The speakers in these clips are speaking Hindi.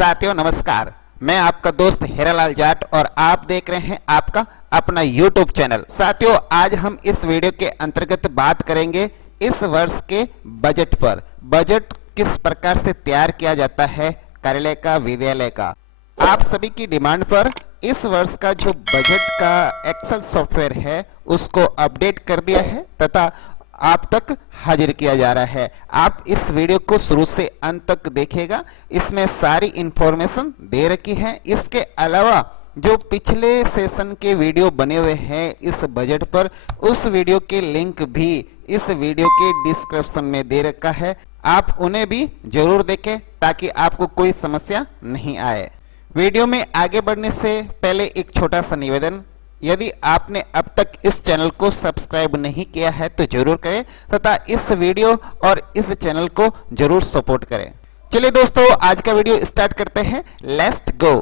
साथियों नमस्कार, मैं आपका दोस्त हीरालाल जाट और आप देख रहे हैं आपका अपना YouTube चैनल। साथियों आज हम इस वीडियो के अंतर्गत बात करेंगे इस वर्ष के बजट पर। बजट किस प्रकार से तैयार किया जाता है कार्यालय का, विद्यालय का। आप सभी की डिमांड पर इस वर्ष का जो बजट का एक्सेल सॉफ्टवेयर है उसको अपडेट कर दिया है तथा आप तक हाजिर किया जा रहा है। आप इस वीडियो को शुरू से अंत तक देखिएगा, इसमें सारी इंफॉर्मेशन दे रखी है। इसके अलावा जो पिछले सेशन के वीडियो बने हुए हैं इस बजट पर, उस वीडियो के लिंक भी इस वीडियो के डिस्क्रिप्शन में दे रखा है। आप उन्हें भी जरूर देखें ताकि आपको कोई समस्या नहीं आए। वीडियो में आगे बढ़ने से पहले एक छोटा सा निवेदन, यदि आपने अब तक इस चैनल को सब्सक्राइब नहीं किया है तो जरूर करें तथा इस वीडियो और इस चैनल को जरूर सपोर्ट करें। चलिए दोस्तों आज का वीडियो स्टार्ट करते हैं, लेट्स गो।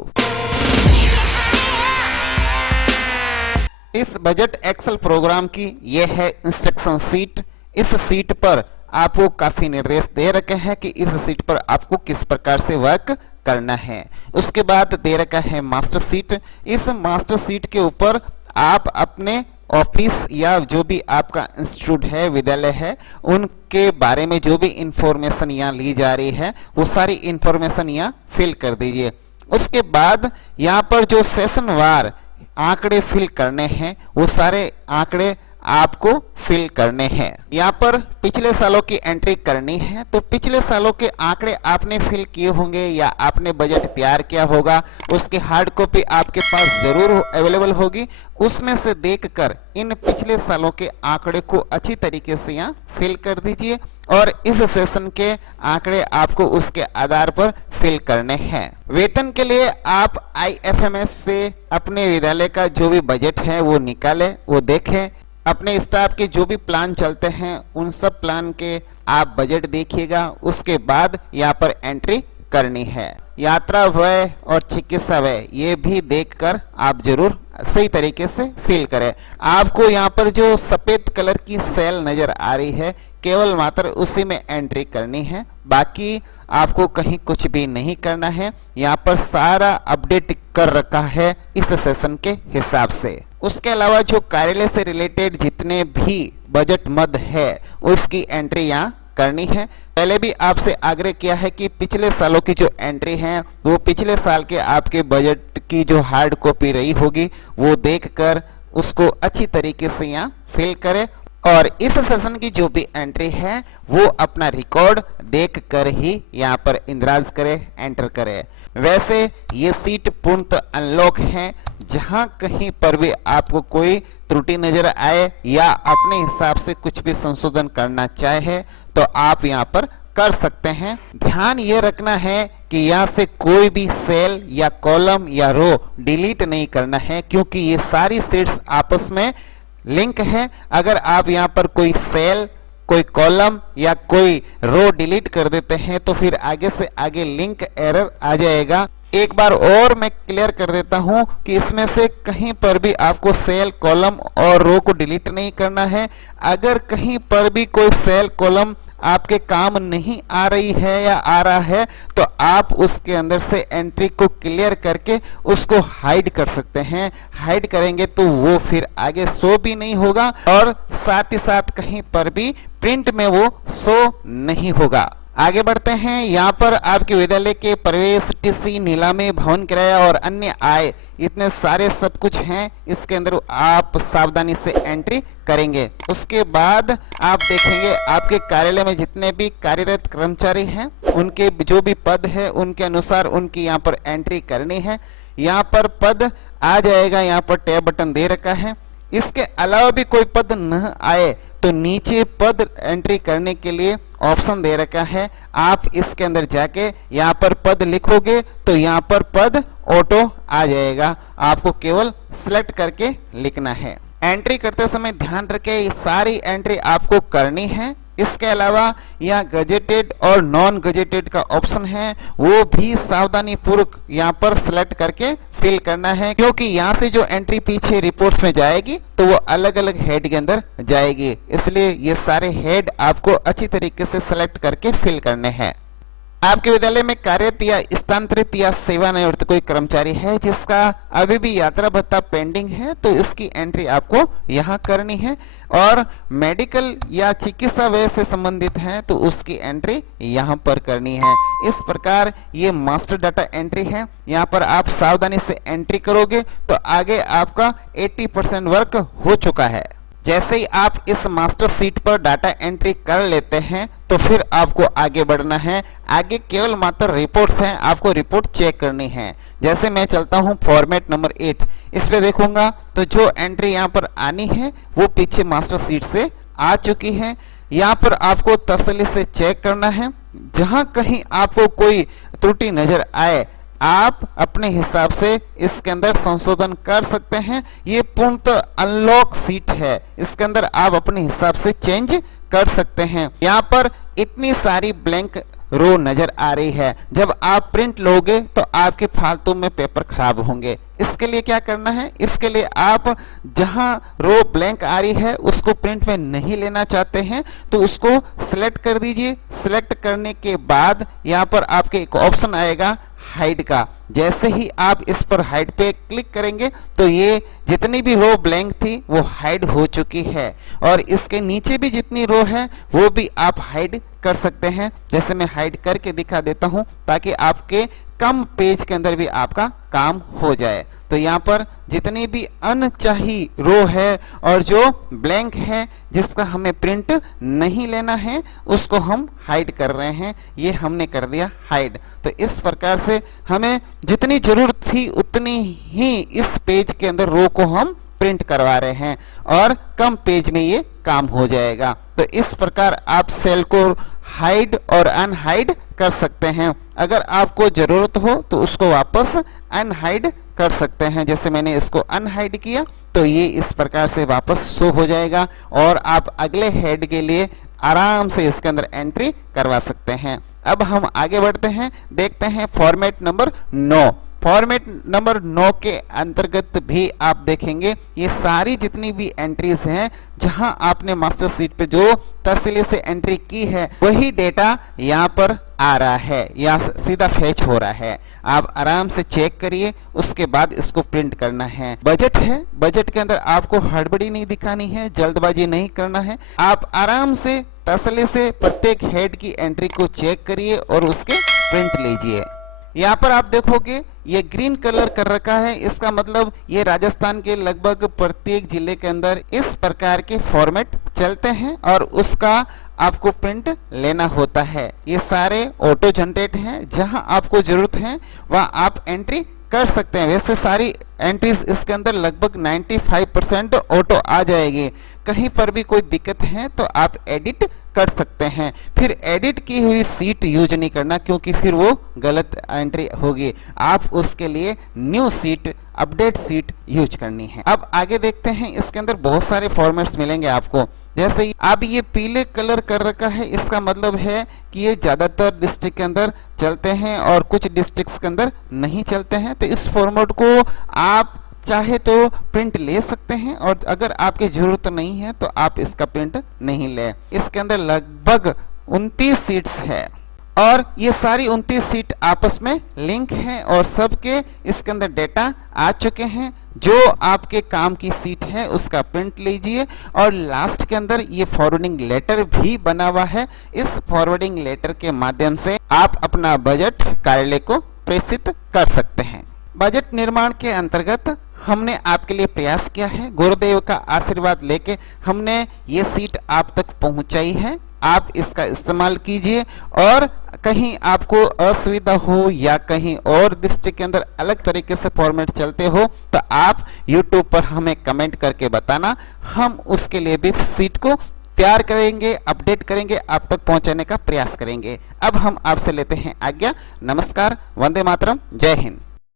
इस बजट एक्सेल प्रोग्राम की यह है इंस्ट्रक्शन सीट। इस सीट पर आपको काफी निर्देश दे रखे हैं कि इस सीट पर आपको किस प्रकार से वर्क करना है। उसके बाद दे रखा है मास्टर सीट। इस मास्टर सीट के ऊपर आप अपने ऑफिस या जो भी आपका इंस्टीट्यूट है, विद्यालय है, उनके बारे में जो भी इंफॉर्मेशन यहाँ ली जा रही है वो सारी इंफॉर्मेशन यहाँ फिल कर दीजिए। उसके बाद यहाँ पर जो सेशन वार आंकड़े फिल करने हैं वो सारे आंकड़े आपको फिल करने हैं। यहाँ पर पिछले सालों की एंट्री करनी है, तो पिछले सालों के आंकड़े आपने फिल किए होंगे या आपने बजट तैयार किया होगा, उसकी हार्ड कॉपी आपके पास जरूर अवेलेबल होगी। उसमें से देखकर इन पिछले सालों के आंकड़े को अच्छी तरीके से यहाँ फिल कर दीजिए और इस सेशन के आंकड़े आपको उसके आधार पर फिल करने हैं। वेतन के लिए आप IFMS से अपने विद्यालय का जो भी बजट है वो निकालें, वो देखें। अपने स्टाफ के जो भी प्लान चलते हैं उन सब प्लान के आप बजट देखिएगा। उसके बाद यहाँ पर एंट्री करनी है। यात्रा व्यय और चिकित्सा व्यय ये भी देखकर आप जरूर सही तरीके से फिल करें। आपको यहाँ पर जो सफेद कलर की सेल नजर आ रही है केवल मात्र उसी में एंट्री करनी है, बाकी आपको कहीं कुछ भी नहीं करना है। यहाँ पर सारा अपडेट कर रखा है इस सेशन के हिसाब से। उसके अलावा जो कार्यालय से रिलेटेड जितने भी बजट मद है उसकी एंट्री यहाँ करनी है। पहले भी आपसे आग्रह किया है कि पिछले सालों की जो एंट्री है वो पिछले साल के आपके बजट की जो हार्ड कॉपी रही होगी वो देखकर उसको अच्छी तरीके से यहाँ फिल करें और इस सेशन की जो भी एंट्री है वो अपना रिकॉर्ड देख कर ही यहाँ पर इंद्राज करें, एंटर करें। वैसे ये सीट पूर्णतः अनलॉक है। जहां कहीं पर भी आपको कोई त्रुटि नजर आए या अपने हिसाब से कुछ भी संशोधन करना चाहे तो आप यहां पर कर सकते हैं। ध्यान ये रखना है कि यहाँ से कोई भी सेल या कॉलम या रो डिलीट नहीं करना है, क्योंकि ये सारी सीट्स आपस में लिंक है। अगर आप यहाँ पर कोई सेल, कोई कॉलम या कोई रो डिलीट कर देते हैं तो फिर आगे से आगे लिंक एरर आ जाएगा। एक बार और मैं क्लियर कर देता हूं कि इसमें से कहीं पर भी आपको सेल, कॉलम और रो को डिलीट नहीं करना है। अगर कहीं पर भी कोई सेल, कॉलम आपके काम नहीं आ रही है या आ रहा है तो आप उसके अंदर से एंट्री को क्लियर करके उसको हाइड कर सकते हैं। हाइड करेंगे तो वो फिर आगे शो भी नहीं होगा और साथ ही साथ कहीं पर भी प्रिंट में वो शो नहीं होगा। आगे बढ़ते हैं। यहाँ पर आपके विद्यालय के प्रवेश, टीसी, नीलामी, भवन किराया और अन्य आय, इतने सारे सब कुछ हैं। इसके अंदर आप सावधानी से एंट्री करेंगे। उसके बाद आप देखेंगे आपके कार्यालय में जितने भी कार्यरत कर्मचारी हैं उनके जो भी पद है उनके अनुसार उनकी यहाँ पर एंट्री करनी है। यहाँ पर पद आ जाएगा, यहाँ पर टैब बटन दे रखा है। इसके अलावा भी कोई पद न आए तो नीचे पद एंट्री करने के लिए ऑप्शन दे रखा है। आप इसके अंदर जाके यहाँ पर पद लिखोगे तो यहाँ पर पद ऑटो आ जाएगा, आपको केवल सिलेक्ट करके लिखना है। एंट्री करते समय ध्यान रखें ये सारी एंट्री आपको करनी है। इसके अलावा यहाँ गजेटेड और नॉन गजेटेड का ऑप्शन है, वो भी सावधानी पूर्वक यहाँ पर सिलेक्ट करके फिल करना है, क्योंकि यहाँ से जो एंट्री पीछे रिपोर्ट्स में जाएगी तो वो अलग अलग हेड के अंदर जाएगी। इसलिए ये सारे हेड आपको अच्छी तरीके से सिलेक्ट करके फिल करने हैं। आपके विद्यालय में कार्यरत या स्थानांतरित या सेवानिवृत्त कोई कर्मचारी है जिसका अभी भी यात्रा भत्ता पेंडिंग है, तो इसकी एंट्री आपको यहाँ करनी है। और मेडिकल या चिकित्सा व्यय से संबंधित है तो उसकी एंट्री यहाँ पर करनी है। इस प्रकार ये मास्टर डाटा एंट्री है। यहाँ पर आप सावधानी से एंट्री करोगे तो आगे आपका 80% वर्क हो चुका है। जैसे ही आप इस मास्टर सीट पर डाटा एंट्री कर लेते हैं तो फिर आपको आगे बढ़ना है। आगे केवल मात्र रिपोर्ट्स हैं, आपको रिपोर्ट चेक करनी है। जैसे मैं चलता हूं फॉर्मेट नंबर 8, इस पे देखूंगा तो जो एंट्री यहां पर आनी है वो पीछे मास्टर सीट से आ चुकी है। यहाँ पर आपको तसल्ली से चेक करना है। जहां कहीं आपको कोई त्रुटि नजर आए आप अपने हिसाब से इसके अंदर संशोधन कर सकते हैं। ये पूर्णतः अनलॉक सीट है, इसके अंदर आप अपने हिसाब से चेंज कर सकते हैं। यहाँ पर इतनी सारी ब्लैंक रो नजर आ रही है, जब आप प्रिंट लोगे तो आपके फालतू में पेपर खराब होंगे। इसके लिए क्या करना है, इसके लिए आप जहां रो ब्लैंक आ रही है उसको प्रिंट में नहीं लेना चाहते हैं तो उसको सिलेक्ट कर दीजिए। सिलेक्ट करने के बाद यहाँ पर आपके एक ऑप्शन आएगा हाइड का। जैसे ही आप इस पर हाइड पे क्लिक करेंगे तो ये जितनी भी रो ब्लैंक थी वो हाइड हो चुकी है, और इसके नीचे भी जितनी रो है वो भी आप हाइड कर सकते हैं। जैसे मैं हाइड करके दिखा देता हूं ताकि आपके कम पेज के अंदर भी आपका काम हो जाए। तो यहाँ पर जितनी भी अनचाही रो है और जो ब्लैंक है जिसका हमें प्रिंट नहीं लेना है उसको हम हाइड कर रहे हैं। ये हमने कर दिया हाइड। तो इस प्रकार से हमें जितनी जरूरत थी उतनी ही इस पेज के अंदर रो को हम प्रिंट करवा रहे हैं और कम पेज में ये काम हो जाएगा। तो इस प्रकार आप सेल को हाइड और अनहाइड कर सकते हैं। अगर आपको जरूरत हो तो उसको वापस अनहाइड कर सकते हैं। जैसे मैंने इसको अनहाइड किया तो ये इस प्रकार से वापस शो हो जाएगा और आप अगले हेड के लिए आराम से इसके अंदर एंट्री करवा सकते हैं। अब हम आगे बढ़ते हैं, देखते हैं फॉर्मेट नंबर 9। फॉर्मेट नंबर 9 के अंतर्गत भी आप देखेंगे ये सारी जितनी भी एंट्रीज हैं जहां आपने मास्टर सीट पे जो तसल्ली से एंट्री की है वही डेटा यहाँ पर आ रहा है या सीधा फेच हो रहा है। आप आराम से चेक करिए, उसके बाद इसको प्रिंट करना है। बजट है, बजट के अंदर आपको हड़बड़ी नहीं दिखानी है, जल्दबाजी नहीं करना है। आप आराम से तसल्ली से प्रत्येक हेड की एंट्री को चेक करिए और उसके प्रिंट लीजिए। यहाँ पर आप देखोगे ये ग्रीन कलर कर रखा है, इसका मतलब ये राजस्थान के लगभग प्रत्येक जिले के अंदर इस प्रकार के फॉर्मेट चलते हैं और उसका आपको प्रिंट लेना होता है। ये सारे ऑटो जनरेट हैं, जहां आपको जरूरत है वहां आप एंट्री कर सकते हैं। वैसे सारी एंट्रीज इसके अंदर लगभग 95% ऑटो आ जाएगी। कहीं पर भी कोई दिक्कत है तो आप एडिट कर सकते हैं। फिर एडिट की हुई सीट यूज नहीं करना क्योंकि फिर वो गलत एंट्री होगी। आप उसके लिए new seat, update seat use करनी है। अब आगे देखते हैं, इसके अंदर बहुत सारे फॉर्मेट्स मिलेंगे आपको। जैसे ही अब ये पीले कलर कर रखा है, इसका मतलब है कि ये ज्यादातर डिस्ट्रिक्ट के अंदर चलते हैं और कुछ डिस्ट्रिक्ट्स के अंदर नहीं चलते हैं। तो इस फॉर्मेट को आप चाहे तो प्रिंट ले सकते हैं और अगर आपकी जरूरत नहीं है तो आप इसका प्रिंट नहीं ले। इसके अंदर लगभग 29 सीट्स है और ये सारी 29 सीट आपस में लिंक हैं और सबके इसके अंदर डेटा आ चुके हैं। जो आपके काम की सीट है उसका प्रिंट लीजिए और लास्ट के अंदर ये फॉरवर्डिंग लेटर भी बना हुआ है। इस फॉरवर्डिंग लेटर के माध्यम से आप अपना बजट कार्यालय को प्रेषित कर सकते हैं। बजट निर्माण के अंतर्गत हमने आपके लिए प्रयास किया है, गुरुदेव का आशीर्वाद लेके हमने ये सीट आप तक पहुंचाई है। आप इसका इस्तेमाल कीजिए और कहीं आपको असुविधा हो या कहीं और डिस्ट्रिक्ट के अंदर अलग तरीके से फॉर्मेट चलते हो तो आप YouTube पर हमें कमेंट करके बताना, हम उसके लिए भी सीट को तैयार करेंगे, अपडेट करेंगे, आप तक पहुंचाने का प्रयास करेंगे। अब हम आपसे लेते हैं आज्ञा। नमस्कार, वंदे मातरम, जय हिंद।